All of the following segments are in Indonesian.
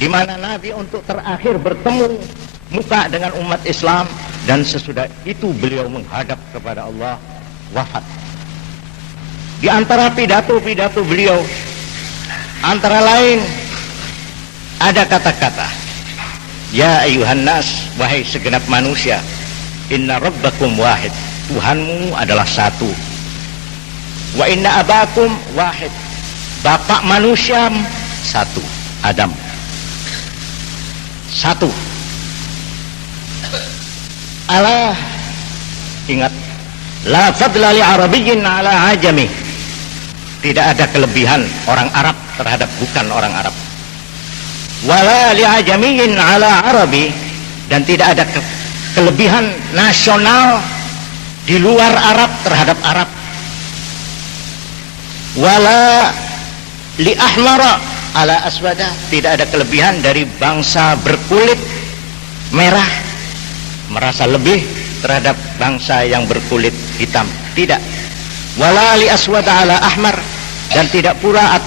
di mana Nabi untuk terakhir bertemu muka dengan umat Islam, dan sesudah itu beliau menghadap kepada Allah, wafat. Di antara pidato-pidato beliau, antara lain ada kata-kata, ya ayuhan nas, wahai segenap manusia, inna rabbakum wahid, Tuhanmu adalah satu. Wa inna abakum wahid, bapak manusia satu, Adam. Satu. Ala, ingat, la fadla li arabiyyin ala ajami. Tidak ada kelebihan orang Arab terhadap bukan orang Arab. Wala li ajamiyyin ala arabi, dan tidak ada kelebihan nasional di luar Arab terhadap Arab. Wala li ahmara ala aswada, tidak ada kelebihan dari bangsa berkulit merah merasa lebih terhadap bangsa yang berkulit hitam, tidak. Wala li aswada ala ahmar, dan tidak pula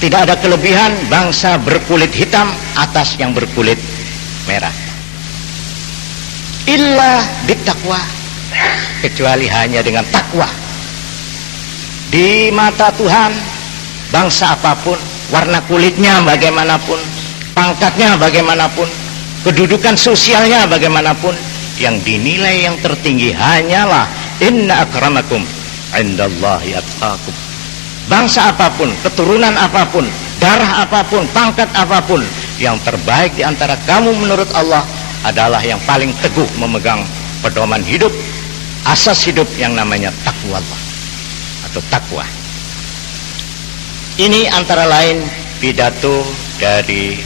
tidak ada kelebihan bangsa berkulit hitam atas yang berkulit merah. Illa bittaqwa, kecuali hanya dengan takwa. Di mata Tuhan, bangsa apapun, warna kulitnya bagaimanapun, pangkatnya bagaimanapun, kedudukan sosialnya bagaimanapun, yang dinilai yang tertinggi hanyalah inna akramakum indallahi atqakum. Bangsa apapun, keturunan apapun, darah apapun, pangkat apapun, yang terbaik di antara kamu menurut Allah adalah yang paling teguh memegang pedoman hidup, asas hidup yang namanya takwa Allah atau takwa. Ini antara lain pidato dari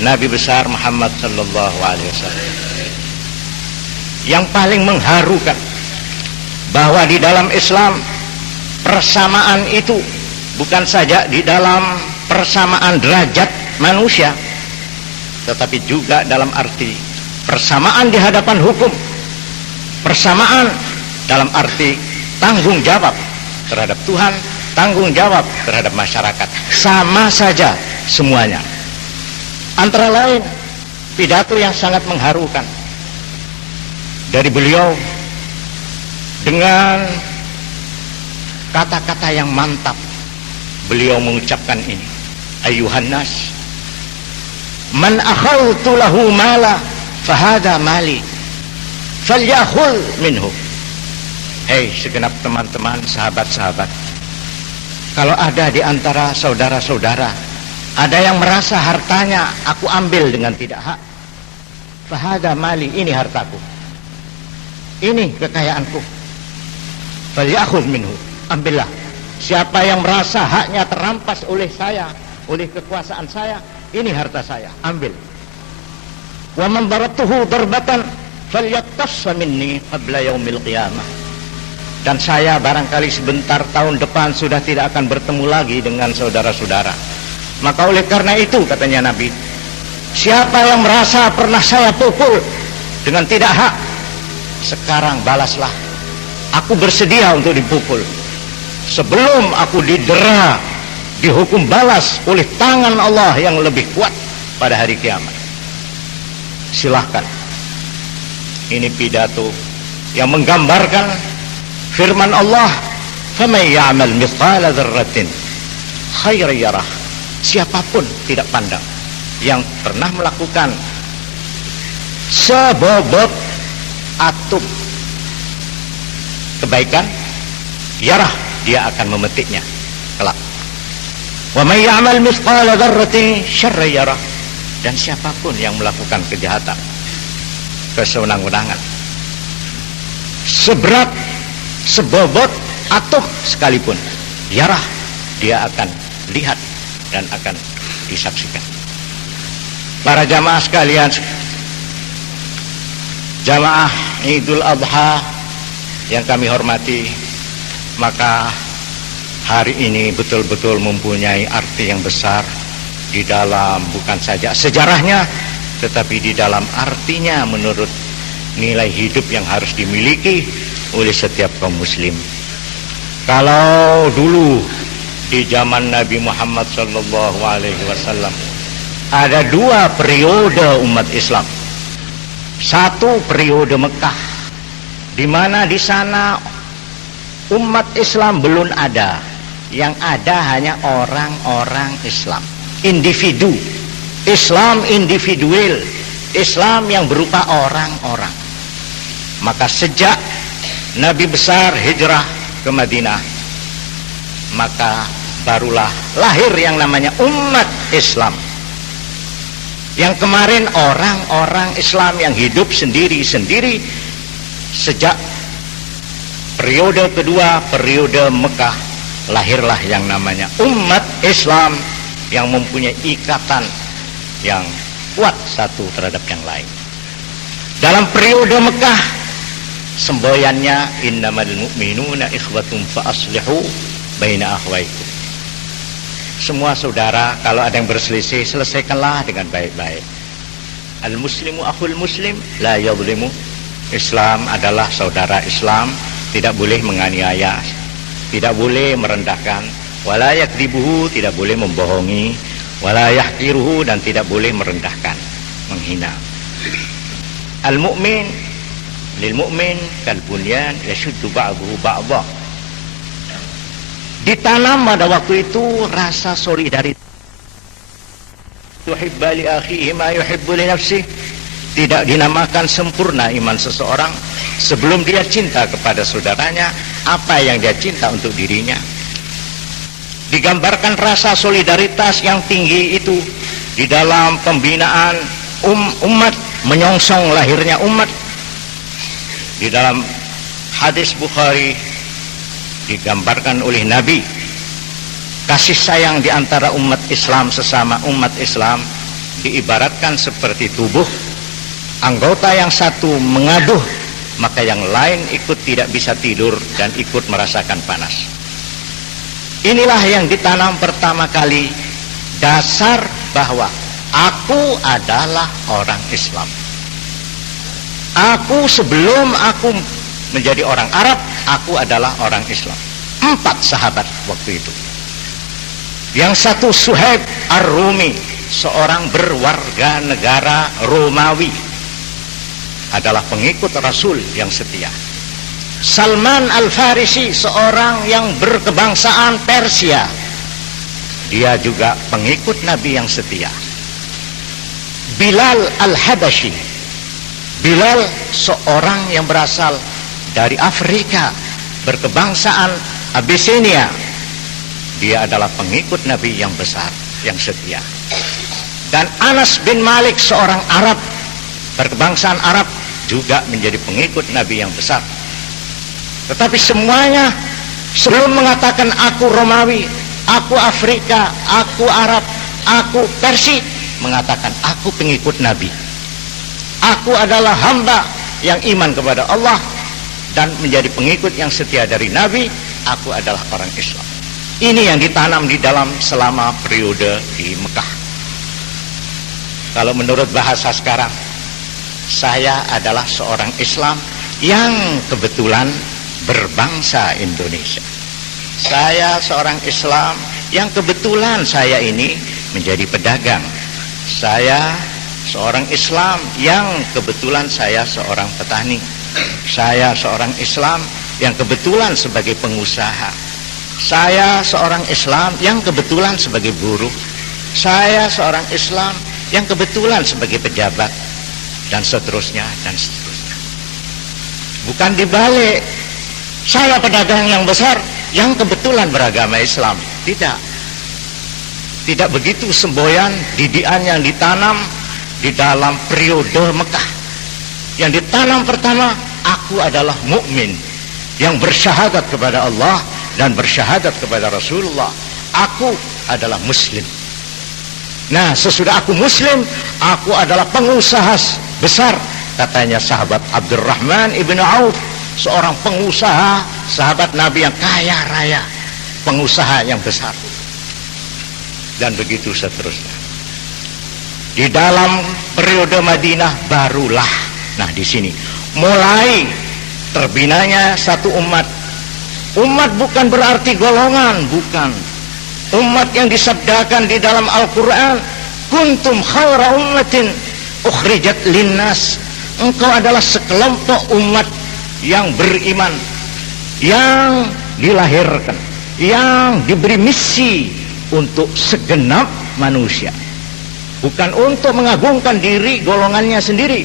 Nabi besar Muhammad sallallahu alaihi wasallam yang paling mengharukan, bahwa di dalam Islam persamaan itu bukan saja di dalam persamaan derajat manusia, tetapi juga dalam arti persamaan di hadapan hukum, persamaan dalam arti tanggung jawab terhadap Tuhan, tanggung jawab terhadap masyarakat, sama saja semuanya. Antara lain pidato yang sangat mengharukan dari beliau dengan kata-kata yang mantap, beliau mengucapkan ini, ayuhan nas, man akhawtu lahu mala fahada mali falyakhul minhu. Hei segenap teman-teman, sahabat-sahabat, kalau ada di antara saudara-saudara ada yang merasa hartanya aku ambil dengan tidak hak, fahada mali, ini hartaku, ini kekayaanku, falyakhul minhu, ambillah. Siapa yang merasa haknya terampas oleh saya, oleh kekuasaan saya, ini harta saya, ambil. Wa man darabtuhu darbatan falyattassa minni qabla yaumil qiyamah. Dan saya barangkali sebentar tahun depan sudah tidak akan bertemu lagi dengan saudara-saudara. Maka oleh karena itu, katanya Nabi, siapa yang merasa pernah saya pukul dengan tidak hak, sekarang balaslah. Aku bersedia untuk dipukul sebelum aku didera, dihukum balas oleh tangan Allah yang lebih kuat pada hari kiamat. Silahkan. Ini pidato yang menggambarkan firman Allah, faman ya'mal mithqala dzarratin khairan yarah. Siapapun tidak pandang yang pernah melakukan sebobot atom kebaikan, yarah, dia akan memetiknya kelak. Wa may ya'mal mithqala dzarratin syarran yarah. Dan siapapun yang melakukan kejahatan, kesewenang-wenangan, seberat sebobot atom sekalipun, yarah, dia akan lihat dan akan disaksikan. Para jamaah sekalian, jamaah Idul Adha yang kami hormati, maka hari ini betul-betul mempunyai arti yang besar di dalam bukan saja sejarahnya, tetapi di dalam artinya menurut nilai hidup yang harus dimiliki oleh setiap kaum muslim. Kalau dulu di zaman Nabi Muhammad sallallahu alaihi wasallam ada dua periode umat Islam. Satu periode Mekah, di mana di sana umat Islam belum ada. Yang ada hanya orang-orang Islam, individu, Islam individual, Islam yang berupa orang-orang. Maka sejak Nabi besar hijrah ke Madinah, maka barulah lahir yang namanya umat Islam. Yang kemarin orang-orang Islam yang hidup sendiri-sendiri. Sejak periode kedua, periode Mekah, lahirlah yang namanya umat Islam yang mempunyai ikatan yang kuat satu terhadap yang lain. Dalam periode Mekah, semboyannya innamal mu'minuna ikhwatum fa aslihu baina akhwaikum. Semua saudara, kalau ada yang berselisih, selesaikanlah dengan baik-baik. Al muslimu akhul muslim la yadhlimu. Islam adalah saudara Islam, tidak boleh menganiaya, tidak boleh merendahkan, wala yakdzibuhu, tidak boleh membohongi, wala yahqiruhu, dan tidak boleh merendahkan, menghina. Al mu'min lil mu'min kal bunyan yashuddu ba'dahu ba'dha. Ditanam pada waktu itu rasa solidaritas. Yuhibbu li akhihi ma yuhibbu li nafsihi. Tidak dinamakan sempurna iman seseorang sebelum dia cinta kepada saudaranya apa yang dia cinta untuk dirinya. Digambarkan rasa solidaritas yang tinggi itu di dalam pembinaan umat, menyongsong lahirnya umat. Di dalam hadis Bukhari digambarkan oleh Nabi kasih sayang di antara umat Islam sesama umat Islam diibaratkan seperti tubuh. Anggota yang satu mengaduh, maka yang lain ikut tidak bisa tidur dan ikut merasakan panas. Inilah yang ditanam pertama kali, dasar bahwa aku adalah orang Islam. Aku sebelum aku menjadi orang Arab, aku adalah orang Islam. 4 sahabat waktu itu. Yang satu Suhaib Ar-Rumi, seorang berwarga negara Romawi, adalah pengikut Rasul yang setia. Salman Al-Farisi, seorang yang berkebangsaan Persia, dia juga pengikut Nabi yang setia. Bilal Al-Habashi, Bilal seorang yang berasal dari Afrika, berkebangsaan Abyssinia, dia adalah pengikut Nabi yang besar, yang setia. Dan Anas bin Malik, seorang Arab, berkebangsaan Arab, juga menjadi pengikut Nabi yang besar. Tetapi semuanya sebelum mengatakan aku Romawi, aku Afrika, aku Arab, aku Persia, mengatakan aku pengikut Nabi. Aku adalah hamba yang iman kepada Allah dan menjadi pengikut yang setia dari Nabi. Aku adalah orang Islam. Ini yang ditanam di dalam selama periode di Mekah. Kalau menurut bahasa sekarang, saya adalah seorang Islam yang kebetulan berbangsa Indonesia. Saya seorang Islam yang kebetulan saya ini menjadi pedagang. Saya seorang Islam yang kebetulan saya seorang petani. Saya seorang Islam yang kebetulan sebagai pengusaha. Saya seorang Islam yang kebetulan sebagai buruh. Saya seorang Islam yang kebetulan sebagai pejabat, dan seterusnya dan seterusnya. Bukan dibalik, saya pedagang yang besar yang kebetulan beragama Islam. Tidak begitu semboyan didikan yang ditanam di dalam periode Mekah. Yang ditanam pertama, aku adalah mukmin yang bersyahadat kepada Allah dan bersyahadat kepada Rasulullah. Aku adalah muslim. Nah, sesudah aku muslim, aku adalah pengusaha besar, katanya sahabat Abdurrahman ibn Auf, seorang pengusaha, sahabat Nabi yang kaya raya, pengusaha yang besar, dan begitu seterusnya. Di dalam periode Madinah barulah, nah di sini mulai terbinanya satu umat. Umat bukan berarti golongan, bukan. Umat yang disabdakan di dalam Al-Quran, kuntum khaira ummatin ukhrijat linnas. Engkau adalah sekelompok umat yang beriman, yang dilahirkan, yang diberi misi untuk segenap manusia. Bukan untuk mengagungkan diri golongannya sendiri,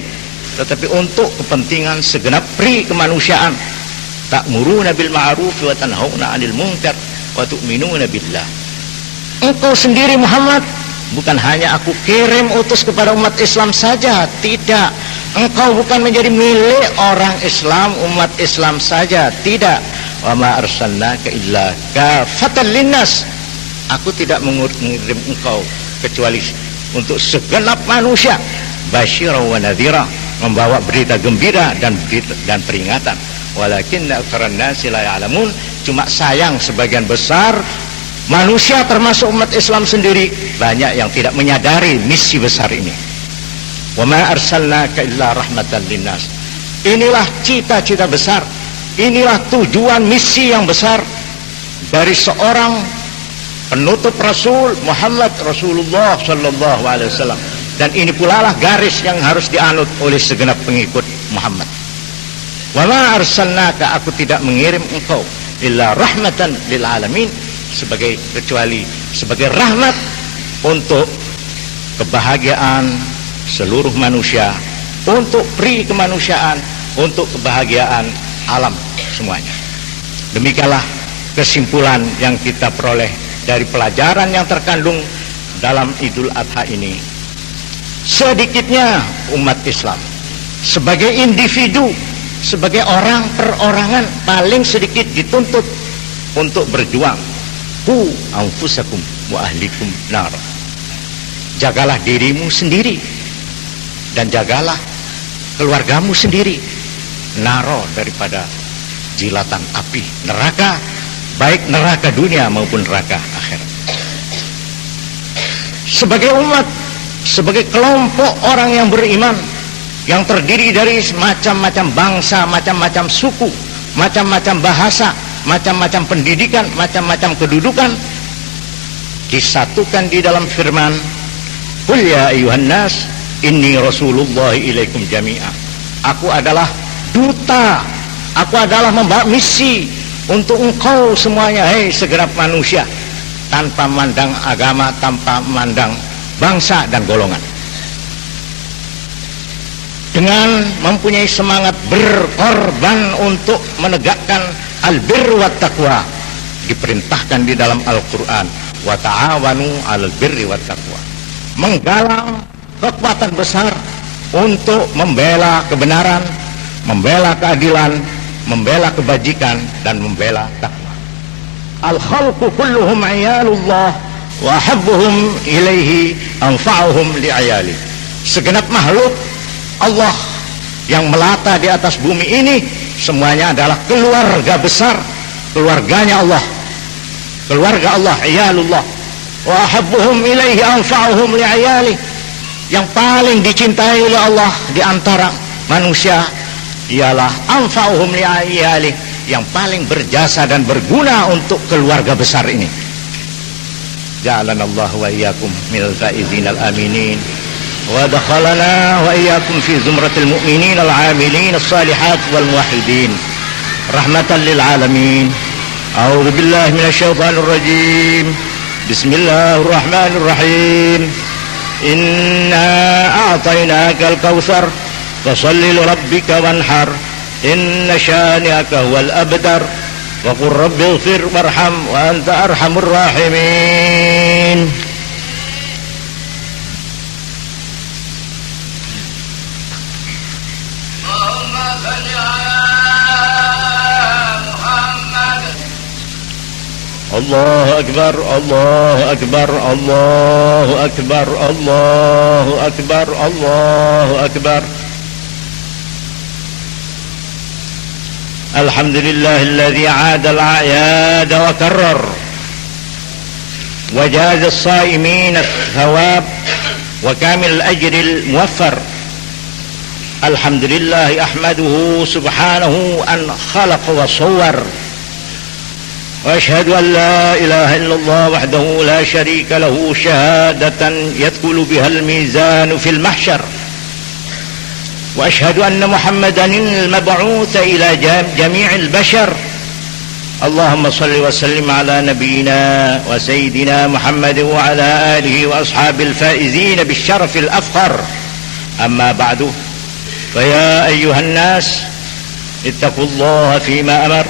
tetapi untuk kepentingan segenap pri kemanusiaan. Ta'muruna bil ma'ruf wa tanhauna 'anil munkar wa tu'minuna billah. Engkau sendiri Muhammad, bukan hanya aku kirim utus kepada umat Islam saja, tidak. Engkau bukan menjadi milik orang Islam, umat Islam saja, tidak. Wa ma arsalnaka illa kafatan linnas. Aku tidak mengirim engkau kecuali untuk segenap manusia, basyira wa nadhira, membawa berita gembira dan peringatan. Walakinna aktsaran nasi la ya'lamun. Cuma sayang sebagian besar manusia termasuk umat Islam sendiri banyak yang tidak menyadari misi besar ini. Wa ma arsalnaka illa rahmatan linnas. Inilah cita-cita besar, inilah tujuan misi yang besar dari seorang penutup Rasul Muhammad Rasulullah sallallahu alaihi wasallam. Dan ini pula lah garis yang harus dianut oleh segenap pengikut Muhammad. Wa ma arsalnaka, aku tidak mengirim engkau illa rahmatan lil alamin, kecuali sebagai rahmat untuk kebahagiaan seluruh manusia, untuk pri kemanusiaan, untuk kebahagiaan alam semuanya. Demikianlah kesimpulan yang kita peroleh dari pelajaran yang terkandung dalam Idul Adha ini. Sedikitnya umat Islam sebagai individu, sebagai orang perorangan, paling sedikit dituntut untuk berjuang. Qu anfusakum wa ahlikum nar. Jagalah dirimu sendiri dan jagalah keluargamu sendiri naro daripada jilatan api neraka, baik neraka dunia maupun neraka akhirat. Sebagai umat, sebagai kelompok orang yang beriman, yang terdiri dari macam-macam bangsa, macam-macam suku, macam-macam bahasa, macam-macam pendidikan, macam-macam kedudukan, disatukan di dalam firman, qul ya ayyuhan nas inni Rasulullah ilaikum jami'a. Aku adalah duta, aku adalah membawa misi untuk engkau semuanya, hei segenap manusia, tanpa memandang agama, tanpa memandang bangsa dan golongan. Dengan mempunyai semangat berkorban untuk menegakkan al-birr wa taqwa, diperintahkan di dalam Al-Quran, wa ta'awanu al birri wa taqwa, menggalang kekuatan besar untuk membela kebenaran, membela keadilan, membela kebajikan, dan membela takwa. Al-khalqu kulluhum ayalullah wa habbuhum ilaihi anfa'uhum li'ayali. Segenap makhluk Allah yang melata di atas bumi ini semuanya adalah keluarga besar, keluarganya Allah, keluarga Allah, ayalullah. Wa habbuhum ilaihi anfa'uhum li'ayali. Yang paling dicintai oleh Allah di antara manusia ialah anfa'uhum li'ayali, yang paling berjasa dan berguna untuk keluarga besar ini. Ja'alanallahu wa iyyakum minal faizin al-aminin wa dakhalana wa iyyakum fi zumratil mu'minin al-'amilin as-salihat wal muwahhidin rahmatan lil alamin. A'udzu billahi minasy syaithanir rajim. Bismillahirrahmanirrahim. Inna a'tainakal kautsar fasalli li rabbika wanhar inna syani'aka huwal abtar wa qur rabbighfir warham wa anta arhamur rahimin. Allahu akbar, Allahu akbar, Allahu akbar, Allahu akbar, Allahu akbar. Alhamdulillahilladzi 'ada al-a'yad wa karrar wa jaza as-sa'imin ath-thawab wa kamil al-ajri al-muwaffar. Alhamdulillah ahmaduhu subhanahu an khalaqa wa sawwar وأشهد أن لا إله إلا الله وحده لا شريك له شهادة يثقل بها الميزان في المحشر. وأشهد أن محمدا المبعوث إلى جميع البشر. اللهم صل وسلم على نبينا وسيدنا محمد وعلى آله وأصحاب الفائزين بالشرف الأفخر. أما بعد، فيا أيها الناس، اتقوا الله فيما أمر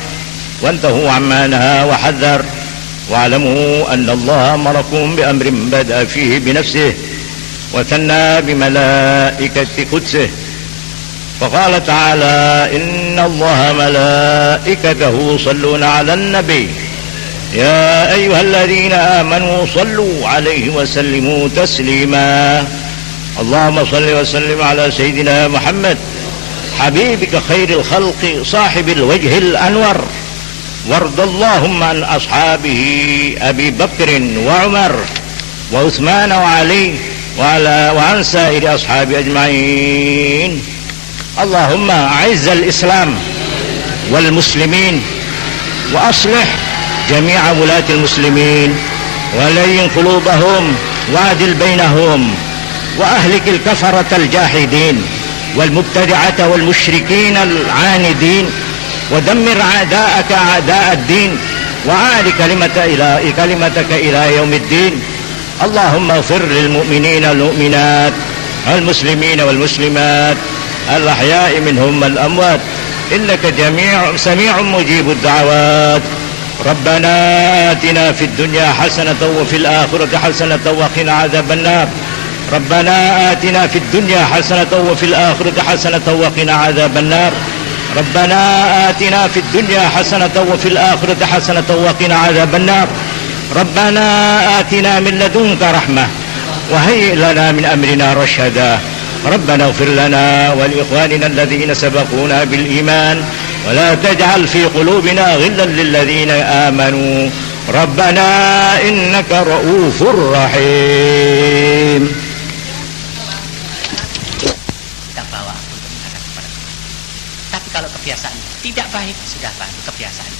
وانتهوا عما نهى وحذر، واعلموا أن الله أمركم بأمر بدأ فيه بنفسه وثنى بملائكة قدسه، فقال تعالى: إن الله ملائكته يصلون على النبي يا أيها الذين آمنوا صلوا عليه وسلموا تسليما. اللهم صل وسلم على سيدنا محمد حبيبك خير الخلق صاحب الوجه الأنور، وارض اللهم عن أصحابه أبي بكر وعمر وعثمان وعلي وعن سائر أصحابه أجمعين. اللهم أعز الإسلام والمسلمين، وأصلح جميع ولاة المسلمين، ولين قلوبهم، وعدل بينهم، وأهلك الكفرة الجاحدين والمبتدعة والمشركين العاندين، ودمر أعداءك أعداء الدين، وأعل كلمتك إلى يوم الدين. اللهم اغفر للمؤمنين والمؤمنات والمسلمين والمسلمات الأحياء منهم والأموات، إنك سميع مجيب الدعوات. ربنا آتنا في الدنيا حسنة وفي الآخرة حسنة وقنا عذاب النار. ربنا آتنا في الدنيا حسنة وفي الآخرة حسنة وقنا عذاب النار. ربنا آتنا في الدنيا حسنة وفي الآخرة حسنة وقنا عذاب النار. ربنا آتنا من لدنك رحمة وهيئ لنا من أمرنا رشدا. ربنا اغفر لنا ولإخواننا الذين سبقونا بالإيمان، ولا تجعل في قلوبنا غلا للذين آمنوا ربنا إنك رؤوف رحيم. Kita bawa untuk menghadap kepada Tuhan. Tapi kalau kebiasaan tidak baik, sudah baik kebiasaan.